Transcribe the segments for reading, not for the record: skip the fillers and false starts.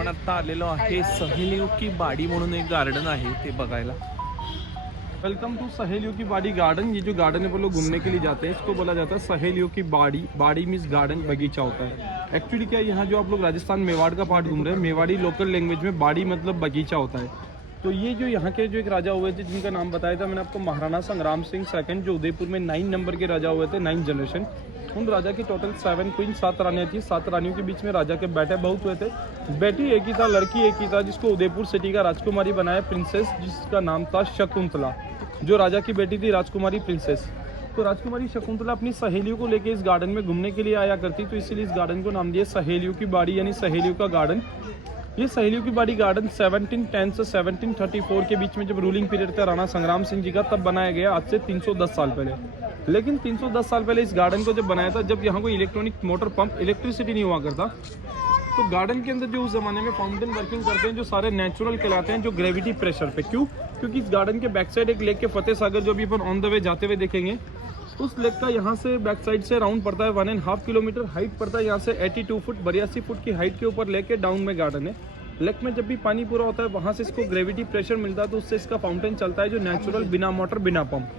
आपण आता आलेलो आहे सहेलियों की बाड़ी म्हणून एक गार्डन आहे ते बघायला। वेलकम टू सहेलियों की बाड़ी गार्डन। ये जो गार्डन है वो लोग घूमने के लिए जाते हैं, इसको बोला जाता है सहेलियों की बाड़ी। बाड़ी मीन्स गार्डन, बगीचा होता है। एक्चुअली क्या है, यहाँ जो आप लोग राजस्थान मेवाड़ का पार्ट घूम रहे हैं, मेवाड़ी लोकल लैंग्वेज में बाड़ी मतलब बगीचा होता है। तो ये जो यहाँ के जो एक राजा हुए थे जिनका नाम बताया था मैंने आपको, महाराणा संग्राम सिंह सेकंड, जो उदयपुर में 9 नंबर के राजा हुए थे, 9 जनरेशन। उन राजा की टोटल 7 क्वीन, 7 रानियाँ थी। 7 रानियों के बीच में राजा के बेटे बहुत हुए थे। बेटी एक ही था, लड़की एक ही था, जिसको उदयपुर सिटी का राजकुमारी बनाया प्रिंसेस, जिसका नाम था शकुंतला। जो राजा की बेटी थी राजकुमारी प्रिंसेस। तो राजकुमारी शकुंतला अपनी सहेलियों को लेकर इस गार्डन में घूमने के लिए आया करती, तो इसीलिए इस गार्डन को नाम दिया सहेलियों की बाड़ी, यानी सहेलियों का गार्डन। ये सहेलियों की बाड़ी गार्डन 1710 से 1734 के बीच में जब रूलिंग पीरियड था राणा संग्राम सिंह जी का, तब बनाया गया, आज से 310 साल पहले। लेकिन 310 साल पहले इस गार्डन को जब बनाया था, जब यहाँ कोई इलेक्ट्रॉनिक मोटर पंप, इलेक्ट्रिसिटी नहीं हुआ करता, तो गार्डन के अंदर जो उस जमाने में फाउंटेन वर्किंग करते हैं, जो सारे नेचुरल कहलाते हैं, जो ग्रेविटी प्रेशर पे। क्यों? क्योंकि इस गार्डन के बैक साइड एक लेक के फतेह सागर, जो भी अपन ऑन द वे जाते हुए देखेंगे, उस लेक का यहाँ से बैक साइड से राउंड पड़ता है 1.5 किलोमीटर। हाइट पड़ता है यहाँ से 82 फुट, 82 फुट की हाइट के ऊपर लेके डाउन में गार्डन है। लेक में जब भी पानी पूरा होता है, वहाँ से इसको ग्रेविटी प्रेशर मिलता है, तो उससे इसका फाउंटेन चलता है, जो नेचुरल, बिना मोटर बिना पंप।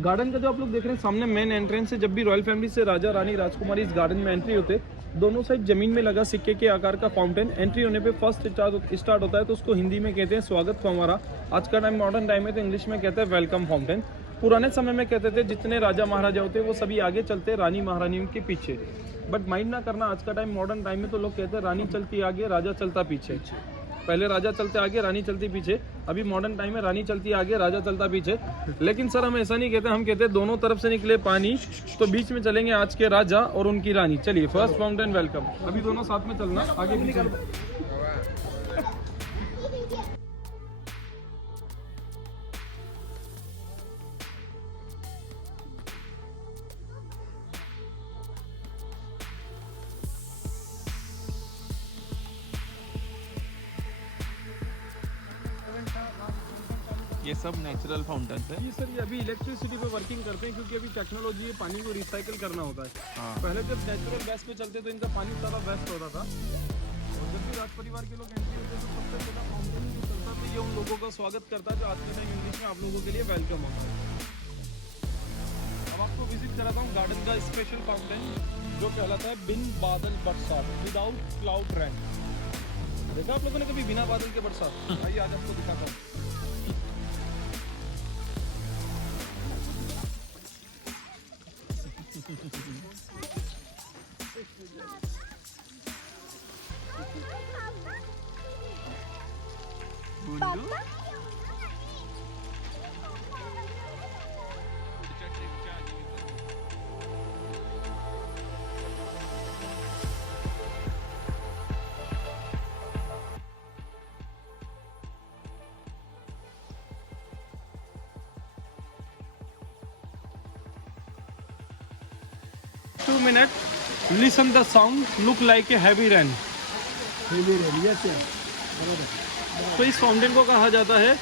गार्डन का जो आप लोग देख रहे हैं सामने मेन एंट्रेंस से, जब भी रॉयल फैमिली से राजा रानी राजकुमारी इस गार्डन में एंट्री होते, दोनों साइड जमीन में लगा सिक्के के आकार का फाउंटेन। एंट्री होने पे फर्स्ट स्टार्ट होता है, तो उसको हिंदी में कहते हैं स्वागत फव्वारा। आज का टाइम मॉडर्न टाइम है, तो इंग्लिश में कहते हैं वेलकम फाउंटेन। पुराने समय में कहते थे जितने राजा महाराजा होते वो सभी आगे चलते, रानी महारानियों के पीछे। बट माइंड ना करना, आज का टाइम मॉडर्न टाइम में तो लोग कहते हैं रानी चलती आगे, राजा चलता पीछे। पहले राजा चलते आगे, रानी चलती पीछे। अभी मॉडर्न टाइम में रानी चलती आगे, राजा चलता पीछे। लेकिन सर हम ऐसा नहीं कहते, हम कहते हैं दोनों तरफ से निकले पानी, तो बीच में चलेंगे आज के राजा और उनकी रानी। चलिए, फर्स्ट फाउंटेन वेलकम। अभी दोनों साथ में चलना, आगे पीछे। ये सब नेचुरल फाउंटेन्स है। ये सर ये अभी इलेक्ट्रिसिटी पे वर्किंग करते हैं, क्योंकि अभी टेक्नोलॉजी है, पानी को रिसाइकिल करना होता है। हाँ। पहले जब नेचुरल गैस पे चलते तो इनका पानी सारा वेस्ट होता था, और जब भी राज परिवार के लोग एंट्री होते तो सबसे पहला फाउंटेन जो चलता था, ये उन लोगों का स्वागत करता है, जो आज के टाइम इंग्लिश में आप लोगों के लिए वेलकम होता है। अब आपको विजिट कराता हूँ गार्डन का स्पेशल फाउंटेन, जो कहलाता है बिन बादल बरसात, विदाउट क्लाउड रेन। देखा आप लोगों ने कभी बिना बादल के बरसात? आइए आज आपको दिखाता हूँ। Two minutes. Listen the sound. Look like a heavy rain. Heavy rain. Yes, yes. तो इस फाउंटेन को कहा जाता है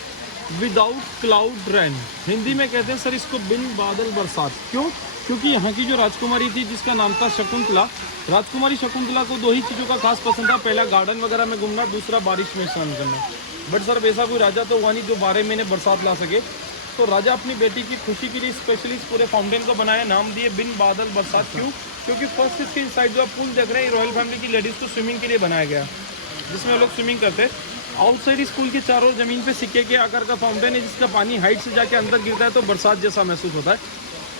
विदाउट क्लाउड रेन। हिंदी में कहते हैं सर इसको बिन बादल बरसात। क्यों? क्योंकि यहाँ की जो राजकुमारी थी, जिसका नाम था शकुंतला, राजकुमारी शकुंतला को 2 ही चीज़ों का खास पसंद था। पहला गार्डन वगैरह में घूमना, दूसरा बारिश में स्नान करना। बट सर वैसा कोई राजा तो हुआ नहीं जो 12 महीने बरसात ला सके। तो राजा अपनी बेटी की खुशी के लिए स्पेशली इस पूरे फाउंटेन को बनाया, नाम दिए बिन बादल बरसात। क्यों? क्योंकि फर्स्ट इसके साइड जो आप पूल देख रहे हैं, रॉयल फैमिली की लेडीज़ को स्विमिंग के लिए बनाया गया, जिसमें लोग स्विमिंग करते हैं। आउटसाइड स्कूल के चारों जमीन पे सिक्के के आकार का फाउंटेन है, जिसका पानी हाइट से जाके अंदर गिरता है, तो बरसात जैसा महसूस होता है।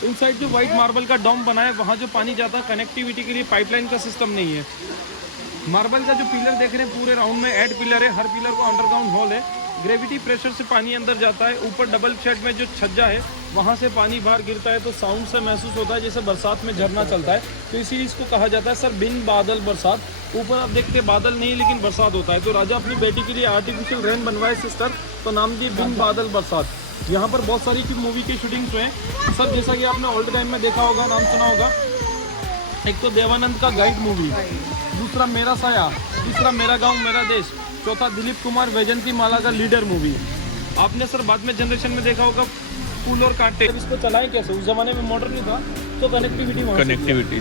इनसाइड जो व्हाइट मार्बल का डॉम बना है, वहाँ जो पानी जाता है, कनेक्टिविटी के लिए पाइपलाइन का सिस्टम नहीं है। मार्बल का जो पिलर देख रहे हैं पूरे राउंड में 8 पिलर है, हर पिलर को अंडरग्राउंड होल है। ग्रेविटी प्रेशर से पानी अंदर जाता है। ऊपर डबल शेड में जो छज्जा है, वहाँ से पानी बाहर गिरता है, तो साउंड से महसूस होता है जैसे बरसात में झरना चलता है। तो इसीलिए इसको कहा जाता है सर बिन बादल बरसात। ऊपर आप देखते बादल नहीं, लेकिन बरसात होता है। तो राजा अपनी बेटी के लिए आर्टिफिशियल रेन बनवाए सिस्टर, तो नाम दिए बिन बादल बरसात। यहाँ पर बहुत सारी मूवी की शूटिंग्स हुए हैं सर, जैसा कि आपने ओल्ड टाइम में देखा होगा, नाम सुना होगा। एक तो देवानंद का गाइड मूवी, दूसरा मेरा साया, तीसरा मेरा गाँव मेरा देश, चौथा दिलीप कुमार वैजंती माला का लीडर मूवी। आपने सर बाद में जनरेशन में देखा होगा फूल और कांटे। इसको चलाएं कैसे? उस जमाने में मॉडर्न नहीं था, तो कनेक्टिविटी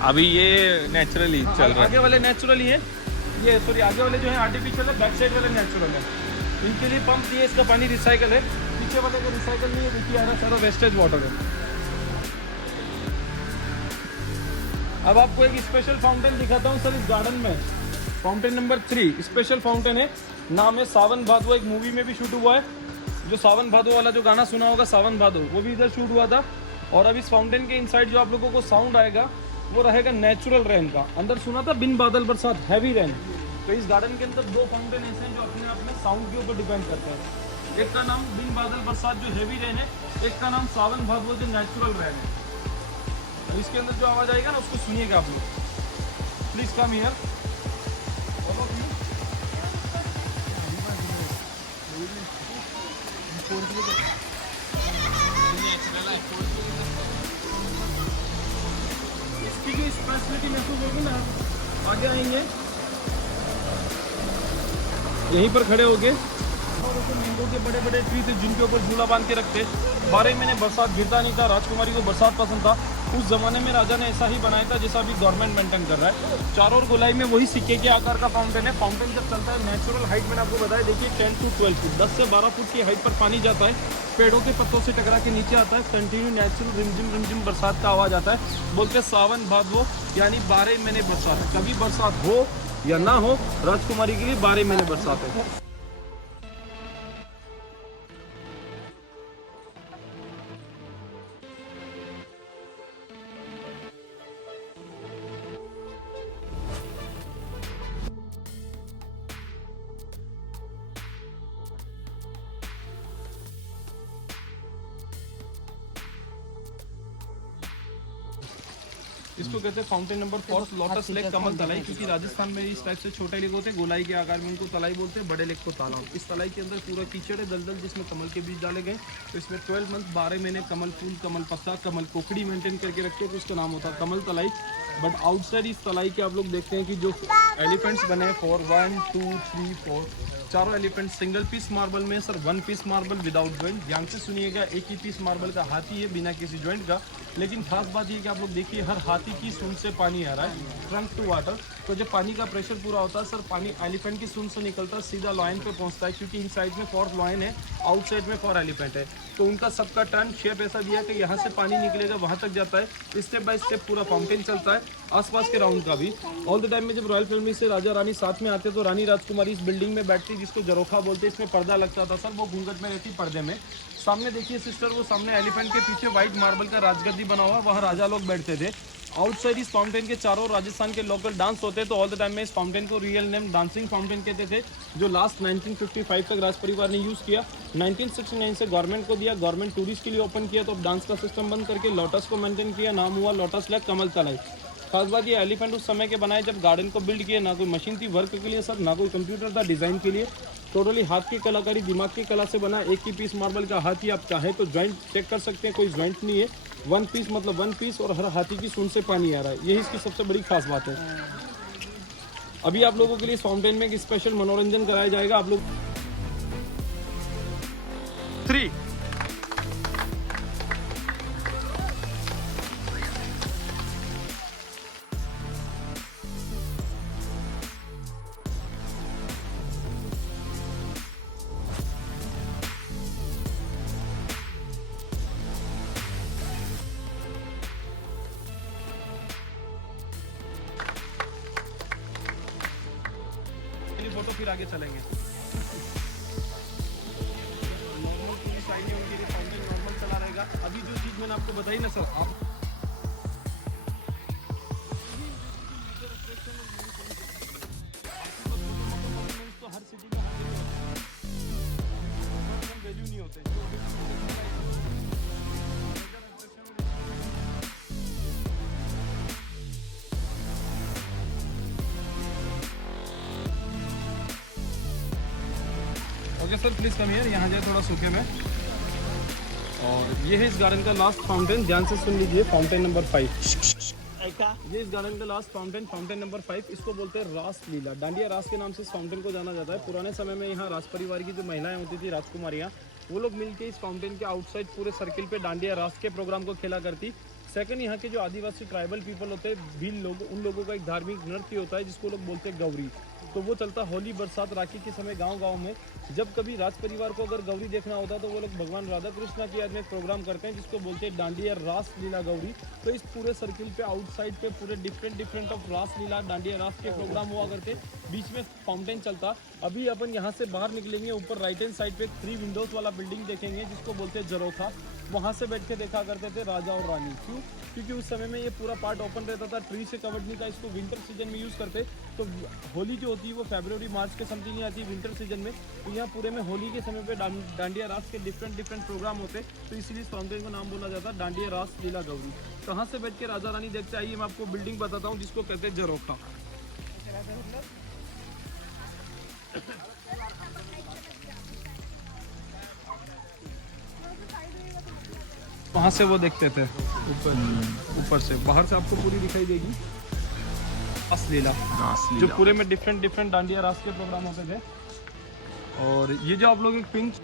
अभी ये नेचुरली चल रहा है। आगे वाले नेचुरली है, ये सॉरी आगे वाले जो है आर्टिफिशियल है, बैक साइड वाले नेचुरल है। इनके लिए पंप दिए, इसका पानी रिसाइकल है। पीछे वाले का रिसाइकल नहीं है, देखिए आ रहा सारा वेस्टेज वाटर है। अब आपको एक स्पेशल फाउंटेन दिखाता हूँ सर इस गार्डन में। फाउंटेन नंबर 3 स्पेशल फाउंटेन है, नाम है सावन भादो। एक मूवी में भी शूट हुआ है, जो सावन भादो वाला जो गाना सुना होगा सावन भादो, वो भी इधर शूट हुआ था। और अब इस फाउंटेन के इनसाइड जो आप लोगों को साउंड आएगा वो रहेगा नेचुरल रेन का। अंदर सुना था बिन बादल बरसात, हैवी रेन। तो इस गार्डन के अंदर 2 फाउंटेन ऐसे हैं जो अपने आप में साउंड के ऊपर डिपेंड करते हैं। एक का नाम बिन बादल बरसात जो हैवी रेन है, एक का नाम सावन भादो जो नेचुरल रेन है। और इसके अंदर जो आवाज़ आएगा ना उसको सुनिएगा आप लोग। Please come here. इसकी जो स्पेशलिटी महसूस होगी ना, आगे आएंगे यहीं पर खड़े होके, और उसको मैंगो के बड़े बड़े ट्री थे जिनके ऊपर झूला बांध के रखते। 12 महीने बरसात गिरता नहीं था। राजकुमारी को बरसात पसंद था। उस जमाने में राजा ने ऐसा ही बनाया था जैसा अभी गवर्नमेंट मेंटेन कर रहा है। चारों ओर गोलाई में वही सिक्के के आकार का फाउंटेन है। फाउंटेन जब चलता है नेचुरल हाइट मैंने आपको बताया, देखिए 10 to 12 फुट, 10 से 12 फुट की हाइट पर पानी जाता है। पेड़ों के पत्तों से टकरा के नीचे आता है। कंटिन्यू नेचुरल रिमझिम बरसात का आवाज़ आता है। बोलते सावन भादो यानी 12 महीने बरसात है। कभी बरसात हो या ना हो, राजकुमारी के लिए 12 महीने बरसात है। इसको कहते हैं फाउंटेन नंबर 4 लोटस लेक कमल तलाई, क्योंकि राजस्थान में इस टाइप से छोटे लेक होते हैं गोलाई के आकार में, उनको तलाई बोलते हैं। बड़े लेक को तालाब। इस तलाई के अंदर पूरा कीचड़ है, दलदल, जिसमें कमल के बीज डाले गए। तो इसमें 12 मंथ 12 महीने कमल फूल, कमल पत्ता, कमल कोकड़ी मेंटेन करके रखते हैं, तो उसका नाम होता है कमल तलाई। बट आउटसाइड इस तलाई के आप लोग देखते हैं कि जो एलिफेंट्स बने हैं 4 1 2 3 4, चारों एलिफेंट सिंगल पीस मार्बल में सर, 1 पीस मार्बल विदाउट जॉइंट। ध्यान से सुनिएगा, एक ही पीस मार्बल का हाथी है बिना किसी जॉइंट का। लेकिन खास बात ये कि आप लोग देखिए हर हाथी की सूंड से पानी आ रहा है, ट्रंक टू वाटर। तो जब पानी का प्रेशर पूरा होता है सर, पानी एलिफेंट की सूंड से निकलता है, सीधा लॉयन पे पहुंचता है, क्योंकि इन साइड में 4 लॉयन है, आउटसाइड में 4 एलिफेंट है। तो उनका सबका टर्न शेप ऐसा दिया कि यहाँ से पानी निकलेगा वहाँ तक जाता है। स्टेप बाय स्टेप पूरा फाउंटेन चलता है, आसपास के राउंड का भी। ऑल द टाइम में जब रॉयल फैमिली से राजा रानी साथ में आते तो रानी राजकुमारी इस बिल्डिंग में बैठती, जिसको जरोखा बोलते हैं। इसमें पर्दा लगता था सर, वो घूंघट में रहती पर्दे में। सामने देखिए सिस्टर, वो सामने एलिफेंट के पीछे व्हाइट मार्बल का राजगद्दी बना हुआ, वहाँ राजा लोग बैठते थे। आउटसाइड इस फाउंटेन के चारों राजस्थान के लोकल डांस होते हैं। तो ऑल द टाइम में इस फाउंटेन को रियल नेम डांसिंग फाउंटेन कहते थे, जो लास्ट 1955 तक राज परिवार ने यूज़ किया। 1969 से गवर्नमेंट को दिया, गवर्नमेंट टूरिस्ट के लिए ओपन किया, तो अब डांस का सिस्टम बंद करके लोटस को मेंटेन किया। नाम हुआ लोटस लेक कमल तलाई। खास बात ये एलिफेंट उस समय के बनाए जब गार्डन को बिल्ड किया, ना कोई मशीन थी वर्क के लिए सर, ना कोई कंप्यूटर था डिज़ाइन के लिए। टोटली हाथ की कलाकारी, दिमाग की कला से बना। एक ही पीस मार्बल का हाथी, आप चाहे तो ज्वाइंट चेक कर सकते हैं, कोई ज्वाइंट नहीं है। 1 पीस मतलब 1 पीस, और हर हाथी की सूंड से पानी आ रहा है, यही इसकी सबसे बड़ी खास बात है। अभी आप लोगों के लिए इस फाउंटेन में एक स्पेशल मनोरंजन कराया जाएगा। आप लोग 3 फोटो फिर आगे चलेंगे। नॉर्मल पूरी साइड में उनके लिए फाउंटेन नॉर्मल चला रहेगा। अभी जो चीज़ मैंने आपको बताई ना सर, आप तो हर सिटी का वैल्यू नहीं होते। Okay sir, please come here, यहाँ जाए थोड़ा सूखे में। और ये है इस गार्डन का लास्ट फाउंटेन, ध्यान से सुन लीजिए, फाउंटेन नंबर 5। ये इस गार्डन का लास्ट फाउंटेन, फाउंटेन नंबर 5। इसको बोलते हैं रास लीला, डांडिया रास के नाम से इस फाउंटेन को जाना जाता है। पुराने समय में यहाँ राज परिवार की जो महिलाएं होती थी, राजकुमारियाँ, वो लोग मिलकर इस फाउंटेन के आउटसाइड पूरे सर्किल पे डांडिया रास के प्रोग्राम को खेला करती। सेकंड, यहाँ के जो आदिवासी ट्राइबल पीपल होते हैं, भील लोग, उन लोगों का एक धार्मिक नृत्य होता है जिसको लोग बोलते हैं गौरी। तो वो चलता होली, बरसात, राखी के समय गांव-गांव में। जब कभी राज परिवार को अगर गौरी देखना होता है तो वो लोग भगवान राधा कृष्णा की याद में एक प्रोग्राम करते हैं जिसको बोलते हैं डांडिया रास लीला गौरी। तो इस पूरे सर्किल पे आउटसाइड पे पूरे डिफरेंट ऑफ रास लीला, डांडिया रास के प्रोग्राम हुआ करते। बीच में फाउंटेन चलता। अभी अपन यहाँ से बाहर निकलेंगे, ऊपर राइट हैंड साइड पे 3 विंडोज वाला बिल्डिंग देखेंगे जिसको बोलते हैं जरोखा। वहाँ से बैठ के देखा करते थे राजा और रानी। क्यों? क्योंकि उस समय में ये पूरा पार्ट ओपन रहता था, ट्री से कवर्ड नहीं था। इसको विंटर सीजन में यूज़ करते। तो होली जो होती है वो फरवरी मार्च के समथिंग ही आती है विंटर सीजन में। तो यहाँ पूरे में होली के समय पे डांडिया रास के डिफरेंट प्रोग्राम होते। तो इसीलिए इस फाउंटेन का नाम बोला जाता है डांडिया रास लीला गौरी। कहाँ से बैठ के राजा रानी देखते आइए, मैं आपको बिल्डिंग बताता हूँ जिसको कहते हैं जरोखा। वहाँ से वो देखते थे ऊपर से, बाहर से आपको पूरी दिखाई देगी रास लीला, जो पूरे में डिफरेंट डांडिया रास के प्रोग्राम होते थे। और ये जो आप लोग एक पिंक